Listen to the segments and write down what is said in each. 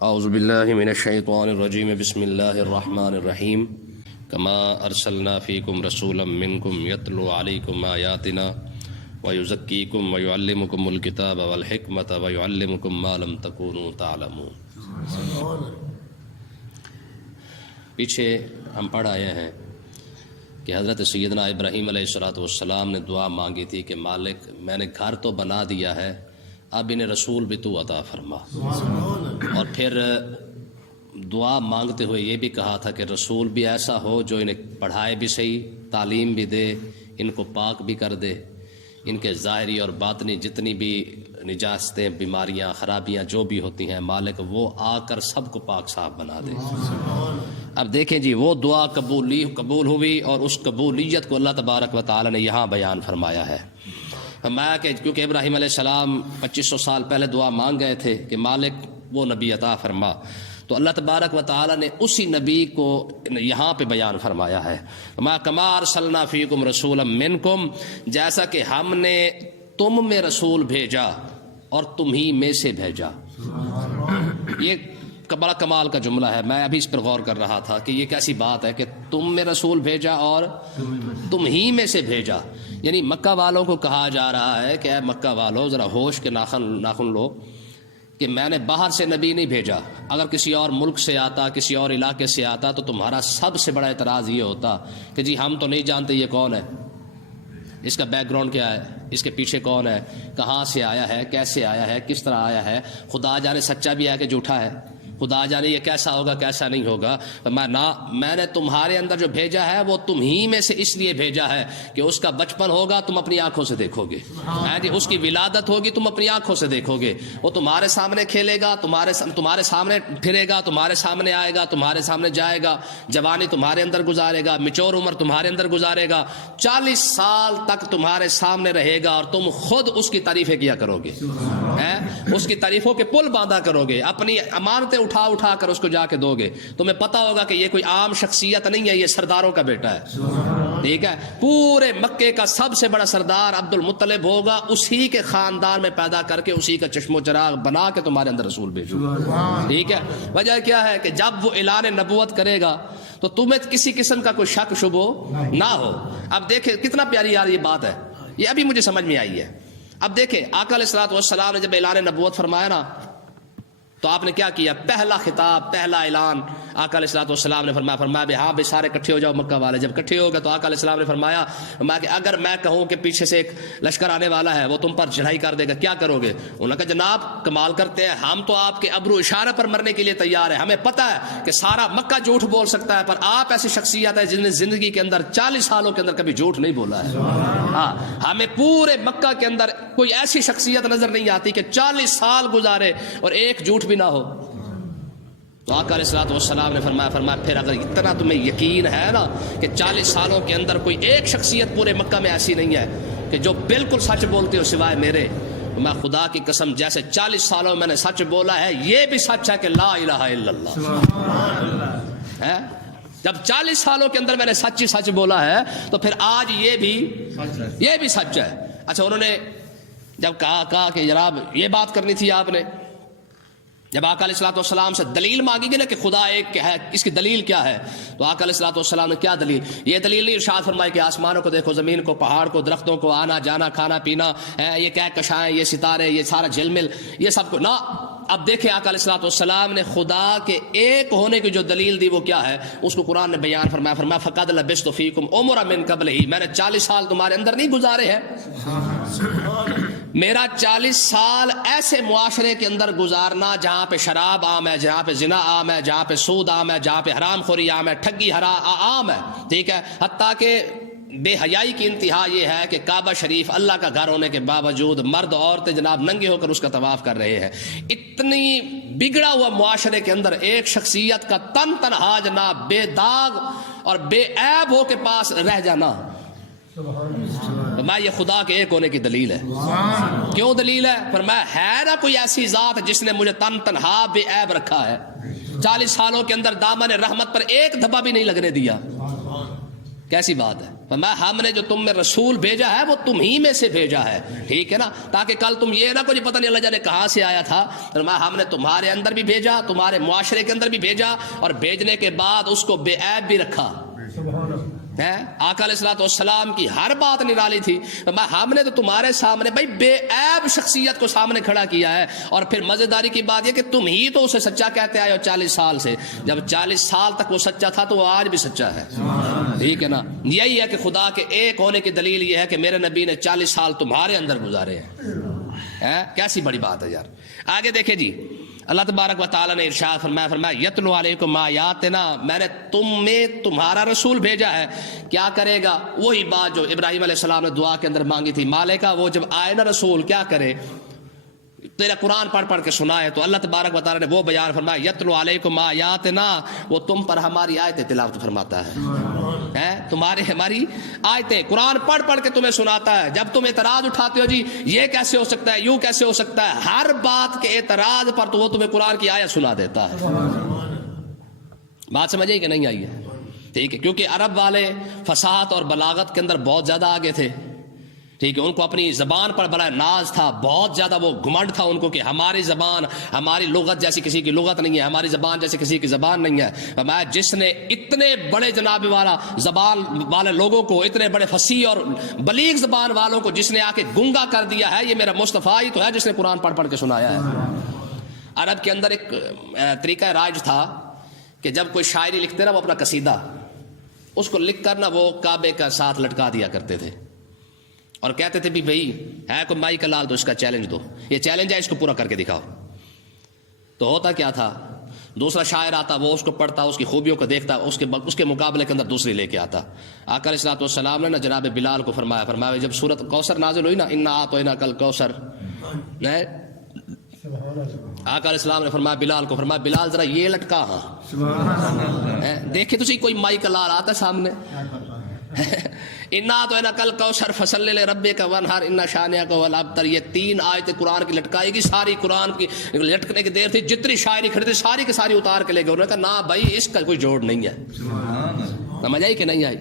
اعوذ باللہ من الشیطان الرجیم بسم اللہ الرحمن الرحیم کما ارسلنا فیکم رسولا منکم یتلو علیکم آیاتنا ویزکیکم ویعلمکم الکتاب والحکمت ویعلمکم ما لم تکونوا تعلمون۔ پیچھے ہم پڑھ آئے ہیں کہ حضرت سیدنا ابراہیم علیہ السلام نے دعا مانگی تھی کہ مالک میں نے گھر تو بنا دیا ہے، اب انہیں رسول بھی تو عطا فرما۔ اور پھر دعا مانگتے ہوئے یہ بھی کہا تھا کہ رسول بھی ایسا ہو جو انہیں پڑھائے بھی صحیح، تعلیم بھی دے، ان کو پاک بھی کر دے، ان کے ظاہری اور باطنی جتنی بھی نجاستیں، بیماریاں، خرابیاں جو بھی ہوتی ہیں مالک وہ آ کر سب کو پاک صاف بنا دے۔ اب دیکھیں جی وہ دعا قبول ہوئی، اور اس قبولیت کو اللہ تبارک و تعالی نے یہاں بیان فرمایا ہے۔ فرمایا کہ کیونکہ ابراہیم علیہ السلام 2500 سال پہلے دعا مانگ گئے تھے کہ مالک وہ نبی عطا فرما، تو اللہ تبارک و تعالی نے اسی نبی کو یہاں پہ بیان فرمایا ہے۔ فرمایا کما ارسلنا فیکم رسولا منکم، جیسا کہ ہم نے تم میں رسول بھیجا اور تم ہی میں سے بھیجا۔ یہ بڑا کمال کا جملہ ہے، میں ابھی اس پر غور کر رہا تھا کہ یہ کیسی بات ہے کہ تم میں رسول بھیجا اور تم ہی میں سے بھیجا۔ یعنی مکہ والوں کو کہا جا رہا ہے کہ اے مکہ والوں ذرا ہوش کے ناخن لو کہ میں نے باہر سے نبی نہیں بھیجا، اگر کسی اور ملک سے آتا، کسی اور علاقے سے آتا تو تمہارا سب سے بڑا اعتراض یہ ہوتا کہ جی ہم تو نہیں جانتے یہ کون ہے، اس کا بیک گراؤنڈ کیا ہے، اس کے پیچھے کون ہے، کہاں سے آیا ہے، کیسے آیا ہے، کس طرح آیا ہے، خدا جانے سچا بھی ہے کہ جھوٹا ہے، خدا جانے یہ کیسا ہوگا کیسا نہیں ہوگا۔ میں نے تمہارے اندر جو بھیجا ہے وہ تم ہی میں سے اس لیے بھیجا ہے کہ اس کا بچپن ہوگا تم اپنی آنکھوں سے دیکھو گے، اس کی ولادت ہوگی تم اپنی آنکھوں سے دیکھو گے، وہ تمہارے سامنے کھیلے گا، تمہارے سامنے پھرے گا، تمہارے سامنے آئے گا، تمہارے سامنے جائے گا، جوانی تمہارے اندر گزارے گا، میچور عمر تمہارے اندر گزارے گا، 40 سال تک تمہارے سامنے رہے گا، اور تم خود اس کی تعریفیں کیا کرو گے، اس کی تعریفوں کے پل باندھا کرو گے، اپنی امانتیں اٹھا کر اس کو جا کے دو گے۔ تمہیں پتا ہوگا کہ یہ کوئی عام شخصیت نہیں ہے، یہ سرداروں کا بیٹا ہے، ٹھیک ہے، پورے مکے کا سب سے بڑا سردار عبد المطلب ہوگا، اسی کے خاندان میں پیدا کر کے اسی کا چشم و چراغ بنا کے تمہارے اندر رسول بھیجو، ٹھیک ہے۔ وجہ کیا ہے کہ جب وہ اعلان نبوت کرے گا تو تمہیں کسی قسم کا کوئی شک شبہ نہ ہو۔ اب دیکھیں کتنا پیاری یار یہ بات ہے، یہ ابھی مجھے سمجھ میں آئی ہے۔ اب دیکھیں آقا علیہ الصلوۃ والسلام نے جب اعلان نبوت فرمایا نا تو آپ نے کیا کیا، پہلا خطاب، پہلا اعلان آقا علیہ الصلوۃ والسلام نے فرمایا بے ہاں بے سارے اکٹھے ہو جاؤ مکہ والے۔ جب اکٹھے ہو گئے تو آقا علیہ السلام نے فرمایا کہ اگر میں کہوں کہ پیچھے سے ایک لشکر آنے والا ہے وہ تم پر چڑھائی کر دے گا کیا کرو گے؟ انہوں نے کہا جناب کمال کرتے ہیں، ہم تو آپ کے ابرو اشارے پر مرنے کے لیے تیار ہیں، ہمیں پتہ ہے کہ سارا مکہ جھوٹ بول سکتا ہے، پر آپ ایسی شخصیت ہے جن نے زندگی کے اندر 40 سالوں کے اندر کبھی جھوٹ نہیں بولا ہے۔ ہاں ہمیں پورے مکہ کے اندر کوئی ایسی شخصیت نظر نہیں آتی کہ 40 سال گزارے اور ایک جھوٹ بھی نہ ہو۔ تو آقا علیہ الصلوۃ والسلام نے فرمایا پھر اگر اتنا تمہیں یقین ہے نا کہ 40 سالوں کے اندر کوئی ایک شخصیت پورے مکہ میں ایسی نہیں ہے کہ جو بالکل سچ بولتے ہو سوائے میرے، میں خدا کی قسم جیسے 40 سالوں میں نے سچ بولا ہے یہ بھی سچ ہے کہ لا الہ الا اللہ ہے۔ جب 40 سالوں کے اندر میں نے سچ ہی سچ بولا ہے تو پھر آج یہ بھی سچ ہے۔ اچھا انہوں نے جب کہا کہ جناب یہ بات کرنی تھی آپ نے، جب آقا علیہ الصلوۃ والسلام سے دلیل مانگی گئی نا کہ خدا ایک ہے، اس کی دلیل کیا ہے، تو آقا علیہ الصلوۃ والسلام نے کیا دلیل، یہ دلیل نہیں ارشاد فرمائی کہ آسمانوں کو دیکھو، زمین کو، پہاڑ کو، درختوں کو، آنا جانا، کھانا پینا، یہ کہکشائیں، یہ ستارے، یہ سارا جھلمل، یہ سب کو نہ۔ اب دیکھیں آقا علیہ الصلوۃ والسلام نے خدا کے ایک ہونے کی جو دلیل دی وہ کیا ہے، اس کو قرآن نے بیان فرمایا فقد لبثت فیکم عمرا من قبلہ، میں نے 40 سال تمہارے اندر نہیں گزارے ہیں، میرا 40 سال ایسے معاشرے کے اندر گزارنا جہاں پہ شراب عام ہے، جہاں پہ زنا عام ہے، جہاں پہ سود عام ہے، جہاں پہ حرام خوری عام ہے، ٹھگی عام ہے، ٹھیک ہے، حتیٰ کہ بے حیائی کی انتہا یہ ہے کہ کعبہ شریف اللہ کا گھر ہونے کے باوجود مرد عورتیں جناب ننگے ہو کر اس کا طواف کر رہے ہیں۔ اتنی بگڑا ہوا معاشرے کے اندر ایک شخصیت کا تن تنہا جناب بے داغ اور بے عیب ہو کے پاس رہ جانا، میں یہ خدا کے ایک ہونے کی دلیل ہے۔ کیوں دلیل ہے؟ فرمایا ہے نا کوئی ایسی ذات جس نے مجھے تن تنہا بے عیب رکھا ہے، 40 سالوں کے اندر دامن رحمت پر ایک دھبا بھی نہیں لگنے دیا، کیسی بات ہے؟ فرمایا ہم نے جو تم میں رسول بھیجا ہے وہ تم ہی میں سے بھیجا ہے، ٹھیک ہے نا، تاکہ کل تم یہ نہ کچھ پتہ نہیں اللہ جانے کہاں سے آیا تھا۔ فرمایا ہم نے تمہارے اندر بھی بھیجا، تمہارے معاشرے کے اندر بھی بھیجا، اور بھیجنے کے بعد اس کو بے عیب بھی رکھا ہے۔ آقا علیہ الصلوۃ والسلام کی ہر بات نرالی تھی۔ ہم نے تو تمہارے سامنے بھائی بے عیب شخصیت کو سامنے کھڑا کیا ہے، اور پھر مزیداری کی بات یہ کہ تم ہی تو اسے سچا کہتے آئے ہو 40 سال سے۔ جب 40 سال تک وہ سچا تھا تو وہ آج بھی سچا ہے، ٹھیک ہے نا۔ یہی ہے کہ خدا کے ایک ہونے کی دلیل یہ ہے کہ میرے نبی نے 40 سال تمہارے اندر گزارے ہیں۔ کیسی بڑی بات ہے یار۔ آگے دیکھیں جی، اللہ تبارک و تعالیٰ نے ارشاد فرمایا یتلو علیکم آیاتنا، میں نے تم میں تمہارا رسول بھیجا ہے۔ کیا کرے گا؟ وہی بات جو ابراہیم علیہ السلام نے دعا کے اندر مانگی تھی مالکا، وہ جب آئے نا رسول کیا کرے؟ تیرا قرآن پڑھ پڑھ کے سنائے۔ تو اللہ تبارک و تعالیٰ نے وہ بیان فرمایا یتلو علیکم آیاتنا، وہ تم پر ہماری آیتیں تلاوت فرماتا ہے، تمہارے ہماری آیتیں قرآن پڑھ پڑھ کے تمہیں سناتا ہے۔ جب تم اعتراض اٹھاتے ہو جی یہ کیسے ہو سکتا ہے، یوں کیسے ہو سکتا ہے، ہر بات کے اعتراض پر تو وہ تمہیں قرآن کی آیت سنا دیتا ہے۔ بات سمجھ آئی کہ نہیں آئی ہے؟ ٹھیک ہے، کیونکہ عرب والے فصاحت اور بلاغت کے اندر بہت زیادہ آگے تھے، ٹھیک ہے، ان کو اپنی زبان پر بڑا ناز تھا، بہت زیادہ وہ گھمنڈ تھا ان کو کہ ہماری زبان، ہماری لغت جیسی کسی کی لغت نہیں ہے، ہماری زبان جیسی کسی کی زبان نہیں ہے۔ میں جس نے اتنے بڑے جناب والا زبان والے لوگوں کو، اتنے بڑے فصیح اور بلیغ زبان والوں کو جس نے آ کے گنگا کر دیا ہے، یہ میرا مصطفیٰ ہی تو ہے جس نے قرآن پڑھ پڑھ کے سنایا ہے۔ عرب کے اندر ایک طریقہ رائج تھا کہ جب کوئی شاعری لکھتے نا وہ اپنا قصیدہ، اس کو لکھ کر نا وہ کعبے کا ساتھ لٹکا دیا کرتے تھے، اور کہتے تھے بھی بھائی ہے کوئی مائی کا لال تو اس کا چیلنج دو، یہ چیلنج ہے اس کو پورا کر کے دکھاؤ۔ تو ہوتا کیا تھا، دوسرا شاعر آتا، وہ اس کو پڑھتا، اس کی خوبیوں کو دیکھتا، اس کے مقابلے کے اندر دوسری لے کے آتا۔ آقا علیہ الصلوۃ والسلام نے نا جناب بلال کو فرمایا جب سورۃ کوثر نازل ہوئی نا، انا اعطیناک الکوثر، آقا علیہ السلام نے فرمایا بلال کو، فرمایا بلال ذرا یہ لٹکا، ہاں دیکھے تو کوئی مائی کا لال آتا سامنے، انا تو انا کل کوثر فصلی لربک وانحر ان شانئک هو الابتر، یہ 3 آیتیں قرآن کی لٹکائے گی، ساری قرآن کی لٹکنے کی دیر تھی، جتنی شاعری کھڑی تھی ساری کی ساری اتار کے لے گئے۔ انہوں نے کہا نہ بھائی اس کا کوئی جوڑ نہیں ہے۔ سمجھ آئی کہ نہیں آئی؟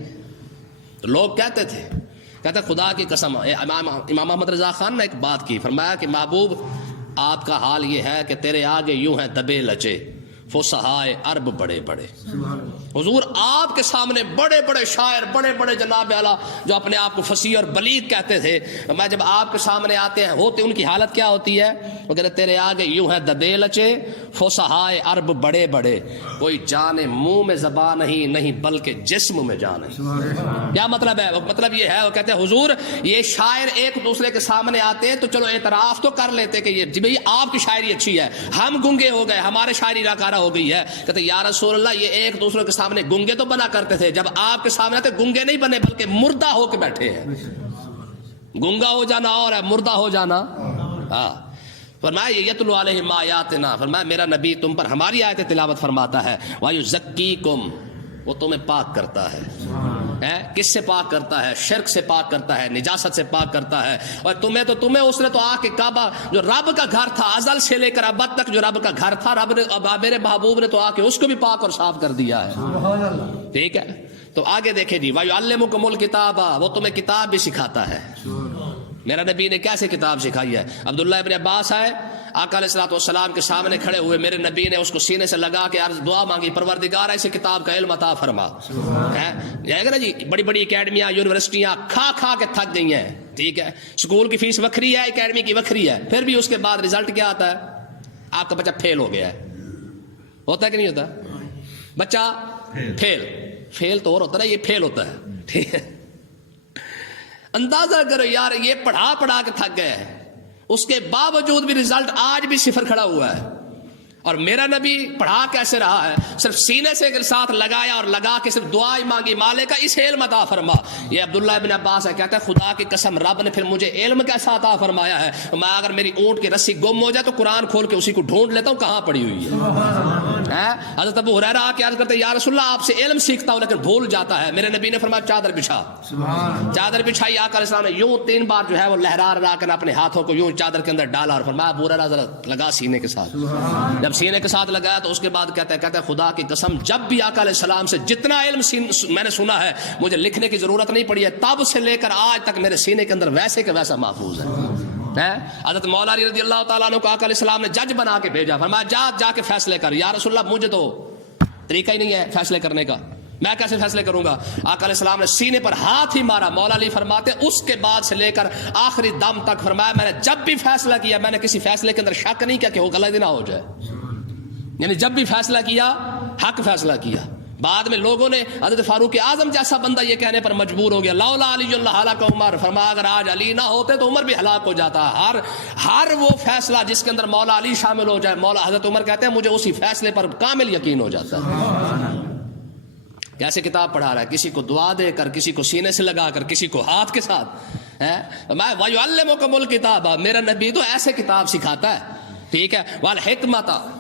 تو لوگ کہتے خدا کی قسم، امام احمد رضا خان نے ایک بات کی، فرمایا کہ محبوب آپ کا حال یہ ہے کہ تیرے آگے یوں ہیں دبے لچے فصحائے عرب بڑے بڑے۔ حضور آپ کے سامنے بڑے بڑے شاعر، بڑے بڑے جناب اعلیٰ جو اپنے آپ کو فصیح اور بلیغ کہتے تھے، میں جب آپ کے سامنے آتے ہیں ہوتے ان کی حالت کیا ہوتی ہے؟ وہ کہتے تیرے آگے یوں ہے دبے لچے فصحائے عرب بڑے بڑے، کوئی جانے منہ میں زبان نہیں بلکہ جسم میں جان ہے۔ کیا مطلب ہے؟ مطلب یہ ہے، وہ کہتے ہیں حضور یہ شاعر ایک دوسرے کے سامنے آتے ہیں تو چلو اعتراف تو کر لیتے کہ یہ بھائی آپ کی شاعری اچھی ہے، ہم گنگے ہو گئے، ہمارے شاعری ناکارہ ہو گئی ہے۔ کہتے یا رسول اللہ یہ ایک دوسرے کے سامنے گنگے تو بنا کرتے تھے، جب آپ کے سامنے آتے گنگے نہیں بنے بلکہ مردہ ہو کے بیٹھے ہیں۔ گنگا ہو جانا اور ہے، مردہ ہو جانا۔ ہاں فرمایا یتلو علیہم آیاتنا، فرمایا میرا نبی تم پر ہماری آیتیں تلاوت فرماتا ہے، وَيُزَكِّيكُمْ، وہ تمہیں پاک کرتا ہے۔ کس سے پاک کرتا ہے؟ شرک سے پاک کرتا ہے، نجاست سے پاک کرتا ہے، اور تمہیں اس نے تو آ کے کعبہ جو رب کا گھر تھا ازل سے لے کر ابد تک جو رب کا گھر تھا، رب نے میرے محبوب نے تو آ کے اس کو بھی پاک اور صاف کر دیا ہے۔ ٹھیک ہے، تو آگے دیکھیں جی، وَيُعَلِّمُكُمُ الْكِتَابَ، وہ تمہیں کتاب بھی سکھاتا ہے۔ میرا نبی نے کیسے کتاب سکھائی ہے؟ عبداللہ ابن عباس آئے، آقا علیہ الصلوۃ والسلام کے سامنے کھڑے ہوئے، میرے نبی نے اس کو سینے سے لگا کے عرض دعا مانگی، پروردگار ایسے کتاب کا علم عطا فرما۔ ہے نا جی، بڑی بڑی اکیڈمیاں یونیورسٹیاں کھا کھا کے تھک گئی ہیں، ٹھیک ہے، اسکول کی فیس وکھری ہے، اکیڈمی کی وکھری ہے، پھر بھی اس کے بعد رزلٹ کیا آتا ہے؟ آپ کا بچہ فیل ہو گیا ہے۔ ہوتا ہے کہ نہیں ہوتا؟ بچہ فیل تو اور ہوتا ہے، یہ فیل ہوتا ہے، ٹھیک ہے۔ اندازہ کرو یار، یہ پڑھا کے تھک گئے ہیں، اس کے باوجود بھی رزلٹ آج بھی 0 کھڑا ہوا ہے۔ اور میرا نبی پڑھا کیسے رہا ہے؟ صرف سینے سے ساتھ لگایا اور لگا کے صرف دعا ہی مانگی، مالک کا اس علم عطا فرما۔ یہ عبداللہ ابن عباس ہے، کہتا ہے خدا کی قسم رب نے پھر مجھے علم کیسا عطا فرمایا ہے، میں اگر میری اونٹ کی رسی گم ہو جائے تو قرآن کھول کے اسی کو ڈھونڈ لیتا ہوں کہاں پڑی ہوئی ہے۔ حضرت ابو ہریرہ آ کے عرض کرتے یا رسول اللہ آپ سے علم سیکھتا ہوں لیکن بھول جاتا ہے۔ میرے نبی نے فرمایا چادر بچھا، چادر بچھائی، آقا علیہ السلام نے یوں 3 بار جو ہے وہ لہرا کر اپنے ہاتھوں کو یوں چادر کے اندر ڈالا اور فرمایا ابو ہریرہ ذرا لگا سینے کے ساتھ۔ جب سینے کے ساتھ لگایا تو اس کے بعد کہتا ہے خدا کی قسم جب بھی آقا علیہ السلام سے جتنا علم میں نے سنا ہے مجھے لکھنے کی ضرورت نہیں پڑی ہے، تب سے لے کر آج تک میرے سینے کے اندر ویسے کہ ویسا محفوظ ہے۔ حضرت مولا علی رضی اللہ تعالیٰ عنہ کو آقا علیہ السلام نے جج بنا کے بھیجا، فرمایا جا کے فیصلے کر۔ یا رسول اللہ مجھے تو طریقہ ہی نہیں ہے فیصلے کرنے کا، میں کیسے فیصلے کروں گا؟ آقا علیہ السلام نے سینے پر ہاتھ ہی مارا۔ مولا علی فرماتے اس کے بعد سے لے کر آخری دم تک فرمایا میں نے جب بھی فیصلہ کیا میں نے کسی فیصلے کے اندر شک نہیں کیا کہ وہ غلط نہ ہو جائے، یعنی جب بھی فیصلہ کیا حق فیصلہ کیا۔ بعد میں لوگوں نے حضرت فاروق اعظم جیسا بندہ یہ کہنے پر مجبور ہو گیا لولا علی اللہ ہلاک عمر، فرمایا اگر آج علی نہ ہوتے تو عمر بھی ہلاک ہو جاتا۔ ہر وہ فیصلہ جس کے اندر مولا علی شامل ہو جائے، مولا حضرت عمر کہتے ہیں مجھے اسی فیصلے پر کامل یقین ہو جاتا ہے۔ کیسے کتاب پڑھا رہا ہے، کسی کو دعا دے کر، کسی کو سینے سے لگا کر، کسی کو ہاتھ کے ساتھ میں وَيُعَلِّمُكُمُ الْكِتَابَ، میرا نبی تو ایسے کتاب سکھاتا ہے، ٹھیک ہے، وَالْحِکْمَةَ،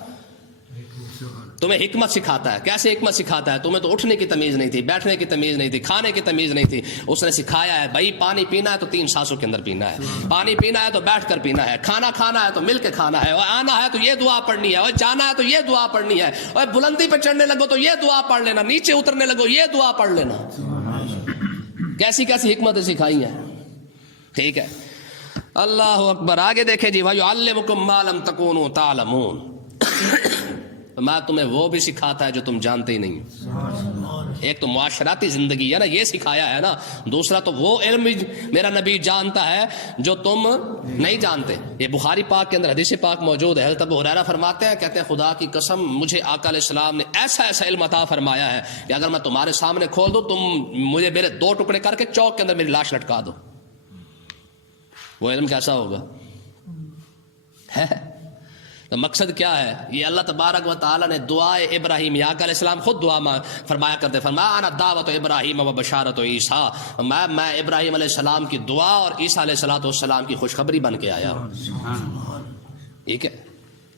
تمہیں حکمت سکھاتا ہے۔ کیسے حکمت سکھاتا ہے؟ تمہیں تو اٹھنے کی تمیز نہیں تھی، بیٹھنے کی تمیز نہیں تھی، کھانے کی تمیز نہیں تھی، اس نے سکھایا ہے بھائی پانی پینا ہے تو 3 سانسوں کے اندر پینا ہے، پانی پینا ہے تو بیٹھ کر پینا ہے، کھانا کھانا ہے تو مل کے کھانا ہے، اور آنا ہے تو یہ دعا پڑھنی ہے، اور جانا ہے تو یہ دعا پڑھنی ہے، اور بلندی پہ چڑھنے لگو تو یہ دعا پڑھ لینا، نیچے اترنے لگو یہ دعا پڑھ لینا۔ کیسی کیسی حکمتیں سکھائی ہیں، ٹھیک ہے، اللہ اکبر۔ آگے دیکھیں جی وَيُعَلِّمُكُم مَّا لَمْ تَكُونُوا تَعْلَمُونَ، میں تمہیں وہ بھی سکھاتا ہے جو تم جانتے ہی نہیں۔ ایک تو معاشراتی زندگی ہے نا، یہ سکھایا ہے نا، دوسرا تو وہ علم میرا نبی جانتا ہے جو تم نہیں جانتے۔ یہ بخاری پاک کے اندر حدیث پاک موجود ہے، حضرت ابو ہریرہ فرماتے ہیں، کہتے ہیں خدا کی قسم مجھے آقا علیہ السلام نے ایسا ایسا علم عطا فرمایا ہے کہ اگر میں تمہارے سامنے کھول دوں تم مجھے میرے 2 ٹکڑے کر کے چوک کے اندر میری لاش لٹکا دو۔ وہ علم کیسا ہوگا؟ ہے تو مقصد کیا ہے؟ یہ اللہ تبارک و تعالیٰ نے دعائے ابراہیم، آقا علیہ السلام خود دعا فرمایا کرتے، فرمایا انا دعوت ابراہیم و بشارت عیسیٰ، میں ابراہیم علیہ السلام کی دعا اور عیسیٰ علیہ السلام کی خوشخبری بن کے آیا ہوں۔ ٹھیک ہے،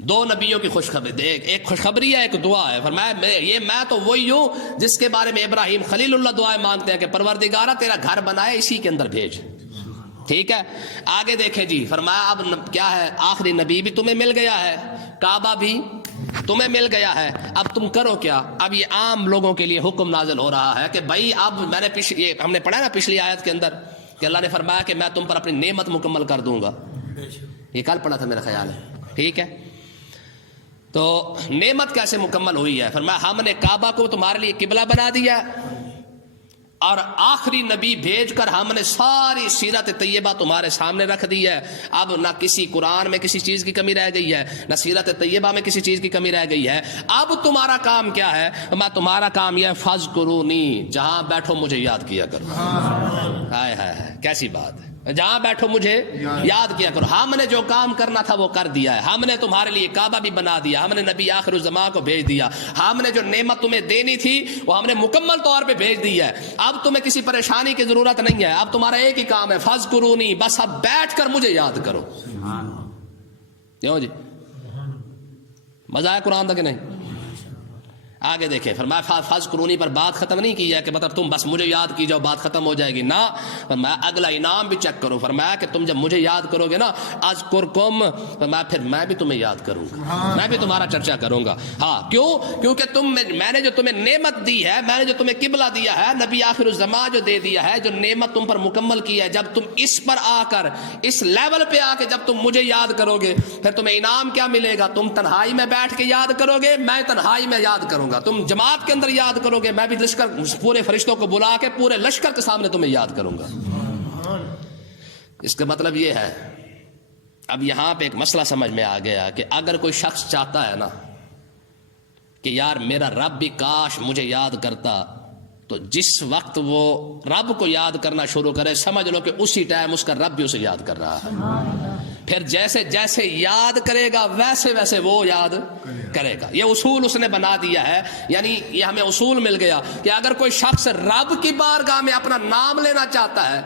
2 نبیوں کی خوشخبری، ایک خوشخبری ہے ایک دعا ہے۔ فرمایا میں تو وہی ہوں جس کے بارے میں ابراہیم خلیل اللہ دعائیں مانگتے ہیں کہ پروردگارہ تیرا گھر بنائے اسی کے اندر بھیج، ٹھیک ہے۔ آگے دیکھیں جی، فرمایا اب کیا ہے، آخری نبی بھی تمہیں مل گیا ہے، کعبہ بھی تمہیں مل گیا ہے، اب تم کرو کیا؟ اب یہ عام لوگوں کے لیے حکم نازل ہو رہا ہے کہ بھائی اب میں نے ہم نے پڑھا نا پچھلی آیت کے اندر کہ اللہ نے فرمایا کہ میں تم پر اپنی نعمت مکمل کر دوں گا، یہ کل پڑھا تھا میرا خیال ہے، ٹھیک ہے۔ تو نعمت کیسے مکمل ہوئی ہے؟ فرمایا ہم نے کعبہ کو تمہارے لیے قبلہ بنا دیا اور آخری نبی بھیج کر ہم نے ساری سیرت طیبہ تمہارے سامنے رکھ دی ہے۔ اب نہ کسی قرآن میں کسی چیز کی کمی رہ گئی ہے، نہ سیرت طیبہ میں کسی چیز کی کمی رہ گئی ہے۔ اب تمہارا کام کیا ہے؟ تمہارا کام یہ فَاذْكُرُونِی، جہاں بیٹھو مجھے یاد کیا کرو۔ ہائے ہائے ہائے، کیسی بات ہے، جہاں بیٹھو مجھے یاد کیا کرو۔ ہم نے جو کام کرنا تھا وہ کر دیا ہے، ہم نے تمہارے لیے کعبہ بھی بنا دیا، ہم نے نبی آخر الزمان کو بھیج دیا، ہم نے جو نعمت تمہیں دینی تھی وہ ہم نے مکمل طور پہ بھیج دی ہے۔ اب تمہیں کسی پریشانی کی ضرورت نہیں ہے، اب تمہارا ایک ہی کام ہے فَاذْكُرُونِی، بس اب بیٹھ کر مجھے یاد کرو۔ کیوں جی، مزہ آیا قرآن تھا کہ نہیں؟ آگے دیکھیں، فرمایا فَاذْكُرُونِی پر بات ختم نہیں کی ہے کہ مطلب تم بس مجھے یاد کی جاؤ بات ختم ہو جائے گی، نہ، فرمایا اگلا انعام بھی چیک کرو۔ فرمایا کہ تم جب مجھے یاد کرو گے نا اذکرکم، فرمایا پھر میں بھی تمہیں یاد کروں گا، میں بھی تمہارا چرچا کروں گا۔ ہاں کیوں؟ کیونکہ میں نے جو تمہیں نعمت دی ہے، میں نے جو تمہیں قبلہ دیا ہے، نبی آخر الزمان جو دے دیا ہے، جو نعمت تم پر مکمل کی ہے، جب تم اس پر آ کر اس لیول پہ آ کے جب تم مجھے یاد کرو گے پھر تمہیں انعام کیا ملے گا؟ تم تنہائی میں بیٹھ کے یاد کرو گے، میں تنہائی میں یاد کروں گا، تم جماعت کے اندر یاد کرو گے، میں بھی لشکر پورے فرشتوں کو بلا کے پورے لشکر کے سامنے تمہیں یاد کروں گا۔ اس کا مطلب یہ ہے، اب یہاں پہ ایک مسئلہ سمجھ میں آ گیا کہ اگر کوئی شخص چاہتا ہے نا کہ یار میرا رب بھی کاش مجھے یاد کرتا، تو جس وقت وہ رب کو یاد کرنا شروع کرے سمجھ لو کہ اسی ٹائم اس کا رب بھی اسے یاد کر رہا ہے۔ پھر جیسے جیسے یاد کرے گا ویسے ویسے وہ یاد کرے گا۔ یہ اصول اس نے بنا دیا ہے، یعنی یہ ہمیں اصول مل گیا کہ اگر کوئی شخص رب کی بارگاہ میں اپنا نام لینا چاہتا ہے،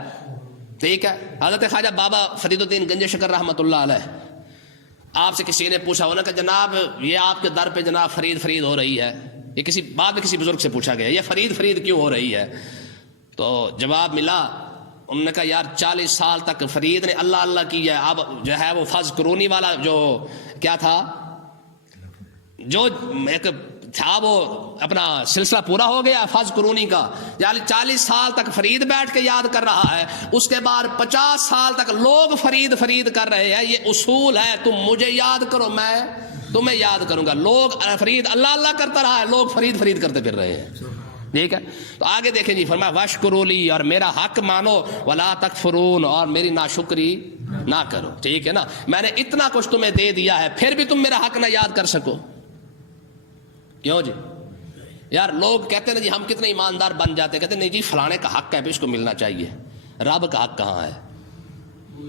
ٹھیک ہے، حضرت خواجہ بابا فرید الدین گنج شکر رحمۃ اللہ علیہ، آپ سے کسی نے پوچھا ہونا کہ جناب یہ آپ کے در پہ جناب فرید فرید ہو رہی ہے، یہ کسی بعد میں کسی بزرگ سے پوچھا گیا یہ فرید فرید کیوں ہو رہی ہے؟ تو جواب ملا، انہوں نے کہا یار 40 سال تک فرید نے اللہ اللہ کی ہے، اب جو ہے وہ فَاذْكُرُونِی والا جو کیا تھا، جو ایک تھا وہ اپنا سلسلہ پورا ہو گیا فض قرونی کا، یعنی 40 سال تک فرید بیٹھ کے یاد کر رہا ہے، اس کے بعد 50 سال تک لوگ فرید فرید کر رہے ہیں. یہ اصول ہے، تم مجھے یاد کرو میں تمہیں یاد کروں گا. لوگ فرید اللہ اللہ کرتا رہا ہے، لوگ فرید فرید کرتے پھر رہے ہیں. ٹھیک ہے، تو آگے دیکھیں جی، فرمایا واشکروا لی، اور میرا حق مانو، ولا تکفرون، اور میری ناشکری نہ کرو. ٹھیک ہے نا، میں نے اتنا کچھ تمہیں دے دیا ہے پھر بھی تم میرا حق نہ یاد کر سکو. کیوں جی؟ یار لوگ کہتے ہیں جی ہم کتنے ایماندار بن جاتے ہیں، کہتے ہیں نہیں جی فلانے کا حق ہے بھی اس کو ملنا چاہیے. رب کا حق کہاں ہے؟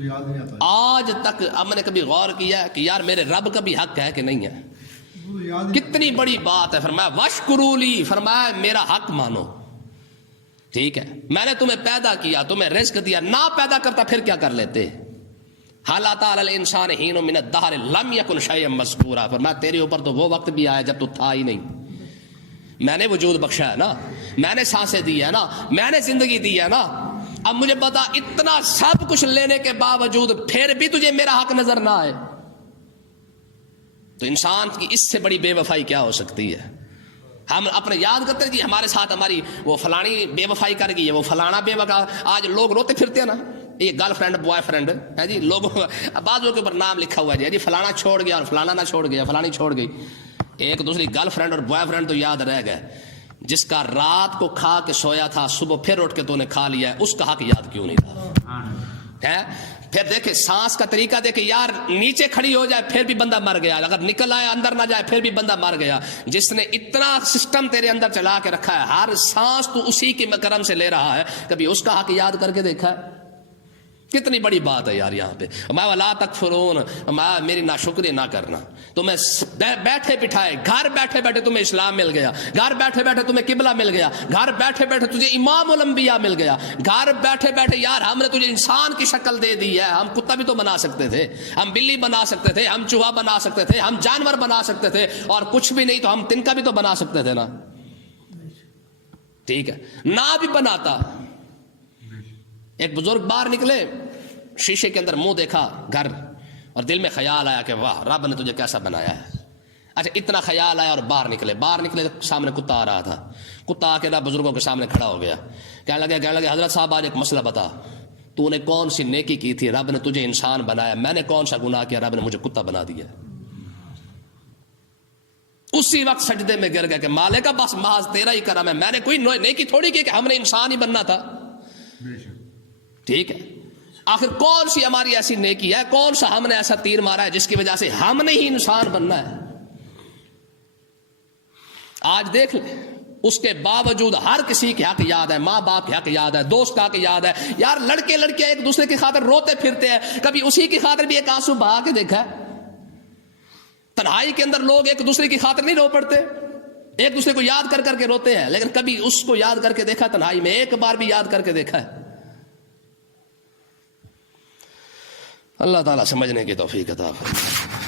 یاد نہیں آتا. آج تک ہم نے کبھی غور کیا ہے کہ یار میرے رب کا بھی حق ہے کہ نہیں ہے؟ کتنی بڑی بات ہے. فرمایا واشکروا لی، فرمایا میرا حق مانو. ٹھیک ہے، میں نے تمہیں پیدا کیا، تمہیں رزق دیا، نہ پیدا کرتا پھر کیا کر لیتے؟ حال اتی علی الانسان حین من الدہر لم یکن شیئا مذکورا. فرمایا تیرے اوپر تو وہ وقت بھی آیا جب تو تھا ہی نہیں. میں نے وجود بخشا ہے نا، میں نے سانسیں دی ہے نا، میں نے زندگی دی ہے نا. اب مجھے پتا اتنا سب کچھ لینے کے باوجود پھر بھی تجھے میرا حق نظر نہ آئے تو انسان کی اس سے بڑی بے وفائی کیا ہو سکتی ہے؟ ہم اپنے یاد کرتے ہیں جی ہمارے ساتھ ہماری وہ فلانی بے وفائی کر گئی ہے، وہ فلانا بے وفا. آج لوگ روتے پھرتے ہیں نا، یہ گرل فرینڈ بوائے فرینڈ ہے جی، لوگوں بعضوں کے اوپر نام لکھا ہوا ہے جی فلانا چھوڑ گیا اور فلانا نہ چھوڑ گیا، فلانی چھوڑ گئی. ایک دوسری گرل فرینڈ اور بوائے فرینڈ تو یاد رہ گئے. جس کا رات کو کھا کے سویا تھا صبح پھر اٹھ کے تو نے کھا لیا ہے، اس کا حق یاد کیوں نہیں تھا؟ ہے پھر دیکھے سانس کا طریقہ دیکھے، یار نیچے کھڑی ہو جائے پھر بھی بندہ مر گیا، اگر نکل آئے اندر نہ جائے پھر بھی بندہ مر گیا. جس نے اتنا سسٹم تیرے اندر چلا کے رکھا ہے، ہر سانس تو اسی کے کرم سے لے رہا ہے، کبھی اس کا حق یاد کر کے دیکھا ہے؟ کتنی بڑی بات ہے یار یہاں پہ. میں ولا تکفرون، میں میری ناشکری نہ کرنا. تمہیں بیٹھے بٹھائے گھر بیٹھے بیٹھے تمہیں اسلام مل گیا، گھر بیٹھے بیٹھے تمہیں قبلہ مل گیا، گھر بیٹھے بیٹھے تجھے امام الانبیاء مل گیا، گھر بیٹھے بیٹھے یار ہم نے تجھے انسان کی شکل دے دی ہے. ہم کتا بھی تو بنا سکتے تھے، ہم بلی بنا سکتے تھے، ہم چوہا بنا سکتے تھے، ہم جانور بنا سکتے تھے، اور کچھ بھی نہیں تو ہم تنکا بھی تو بنا سکتے تھے نا. ٹھیک ہے، نہ بھی بناتا. ایک بزرگ باہر نکلے، شیشے کے اندر منہ دیکھا گھر، اور دل میں خیال آیا کہ واہ رب نے تجھے کیسا بنایا ہے. اچھا اتنا خیال آیا اور باہر نکلے سامنے کتا آ رہا تھا. کتا آ کے رب بزرگوں کے سامنے کھڑا ہو گیا، کہنے لگے حضرت صاحب آج ایک مسئلہ بتا، تو نے کون سی نیکی کی تھی؟ رب نے تجھے انسان بنایا. میں نے کون سا گناہ کیا؟ رب نے مجھے کتا بنا دیا. اسی وقت سجدے میں گر گیا کہ مالک بس محض تیرا ہی کرم ہے، میں نے کوئی نیکی تھوڑی کی کہ ہم نے انسان ہی بننا تھا. ٹھیک ہے، آخر کون سی ہماری ایسی نیکی ہے، کون سا ہم نے ایسا تیر مارا ہے جس کی وجہ سے ہم نے ہی انسان بننا ہے؟ آج دیکھ لیں، اس کے باوجود ہر کسی کے حق یاد ہے، ماں باپ کے حق یاد ہے، دوست کا حق یاد ہے. یار لڑکے لڑکیاں ایک دوسرے کی خاطر روتے پھرتے ہیں، کبھی اسی کی خاطر بھی ایک آنسو بہا کے دیکھا ہے؟ تنہائی کے اندر لوگ ایک دوسرے کی خاطر نہیں رو پڑتے، ایک دوسرے کو یاد کر کر کے روتے ہیں، لیکن کبھی اس کو یاد کر کے دیکھا تنہائی میں؟ ایک بار بھی یاد کر کے دیکھا ہے؟ اللہ تعالیٰ سمجھنے کی توفیق عطا فرمائے.